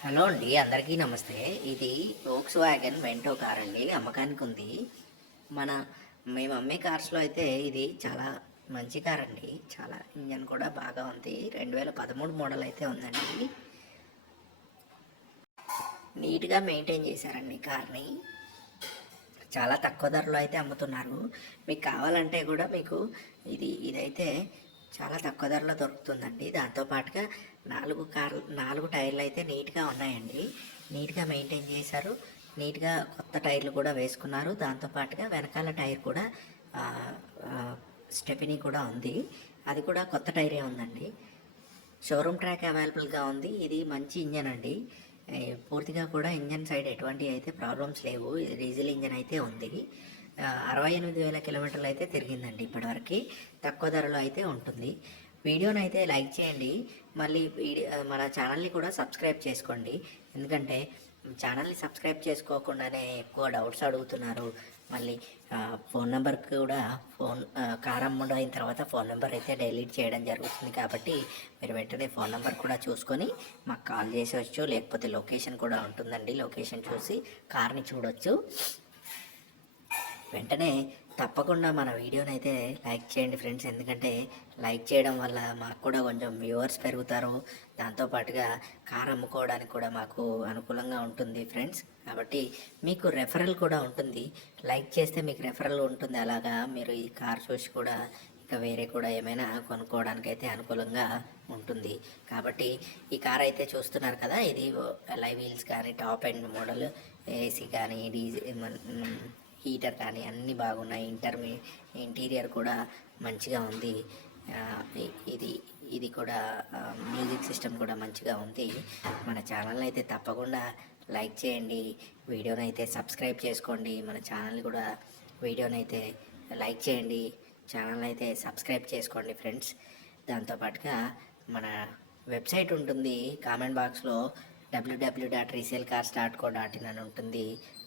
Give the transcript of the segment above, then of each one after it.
Hello అండి అందరికీ నమస్తే. ఇది వోక్స్ వ్యాగన్ వెంటో కార్ అండి అమ్మకానికి ఉంది. మన మేము అమ్మే కార్స్లో అయితే ఇది చాలా మంచి కార్ అండి. చాలా ఇంజన్ కూడా బాగా ఉంది. రెండు వేల పదమూడు మోడల్ అయితే ఉందండి. నీట్గా మెయింటైన్ చేశారండి కార్ని చాలా తక్కువ ధరలో అయితే అమ్ముతున్నారు. మీకు కావాలంటే కూడా మీకు ఇది ఇదైతే చాలా తక్కువ ధరలో దొరుకుతుందండి. దాంతోపాటుగా నాలుగు కార్లు నాలుగు టైర్లు అయితే నీట్గా ఉన్నాయండి. నీట్గా మెయింటైన్ చేశారు. నీట్గా కొత్త టైర్లు కూడా వేసుకున్నారు. దాంతోపాటుగా వెనకాల టైర్ కూడా స్టెపినీ కూడా ఉంది. అది కూడా కొత్త టైరే ఉందండి. షోరూమ్ ట్రాక్ అవైలబుల్గా ఉంది. ఇది మంచి ఇంజన్ అండి. పూర్తిగా కూడా ఇంజన్ సైడ్ ఎటువంటి అయితే ప్రాబ్లమ్స్ లేవు. డీజిల్ ఇంజన్ అయితే ఉంది. అరవై ఎనిమిది వేల కిలోమీటర్లు అయితే తిరిగిందండి ఇప్పటివరకు. తక్కువ ధరలో అయితే ఉంటుంది. వీడియోని అయితే లైక్ చేయండి. మళ్ళీ వీడియో మన ఛానల్ని కూడా సబ్స్క్రైబ్ చేసుకోండి. ఎందుకంటే ఛానల్ని సబ్స్క్రైబ్ చేసుకోకుండానే ఎక్కువ డౌట్స్ అడుగుతున్నారు. మళ్ళీ ఫోన్ నెంబర్ కూడా ఫోన్ కారం అయిన తర్వాత ఫోన్ నెంబర్ అయితే డెలీట్ చేయడం జరుగుతుంది కాబట్టి మీరు వెంటనే ఫోన్ నెంబర్ కూడా చూసుకొని మాకు కాల్ చేసవచ్చు లేకపోతే లొకేషన్ కూడా ఉంటుందండి. లొకేషన్ చూసి కార్ని చూడొచ్చు. వెంటనే తప్పకుండా మన వీడియోని అయితే లైక్ చేయండి ఫ్రెండ్స్. ఎందుకంటే లైక్ చేయడం వల్ల మాకు కూడా కొంచెం వ్యూవర్స్ పెరుగుతారు. దాంతోపాటుగా కార్ అమ్ముకోవడానికి కూడా మాకు అనుకూలంగా ఉంటుంది ఫ్రెండ్స్. కాబట్టి మీకు రెఫరల్ కూడా ఉంటుంది. లైక్ చేస్తే మీకు రెఫరల్ ఉంటుంది. అలాగా మీరు ఈ కార్ చూసి కూడా ఇంకా వేరే కూడా ఏమైనా కొనుక్కోవడానికి అయితే అనుకూలంగా ఉంటుంది. కాబట్టి ఈ కార్ అయితే చూస్తున్నారు కదా. ఇది లైవ్ వీల్స్ కానీ టాప్ అండ్ మోడల్ ఏసీ కానీ డీజిల్ హీటర్ కానీ అన్నీ బాగున్నాయి. ఇంటర్మీ ఇంటీరియర్ కూడా మంచిగా ఉంది. ఇది ఇది కూడా మ్యూజిక్ సిస్టమ్ కూడా మంచిగా ఉంది. మన ఛానల్ అయితే తప్పకుండా లైక్ చేయండి. వీడియోని అయితే సబ్స్క్రైబ్ చేసుకోండి. మన ఛానల్ కూడా వీడియోని అయితే లైక్ చేయండి. ఛానల్ అయితే సబ్స్క్రైబ్ చేసుకోండి ఫ్రెండ్స్. దాంతోపాటుగా మన వెబ్సైట్ ఉంటుంది. కామెంట్ బాక్స్లో WWW dot resale cars dot co dot in అని ఉంటుంది.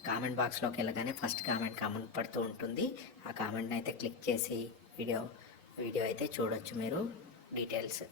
కామెంట్ బాక్స్లోకి వెళ్ళగానే ఫస్ట్ కామెంట్ కామెంట్ పడుతూ ఉంటుంది. ఆ కామెంట్ని అయితే క్లిక్ చేసి వీడియో వీడియో అయితే చూడొచ్చు మీరు డీటెయిల్స్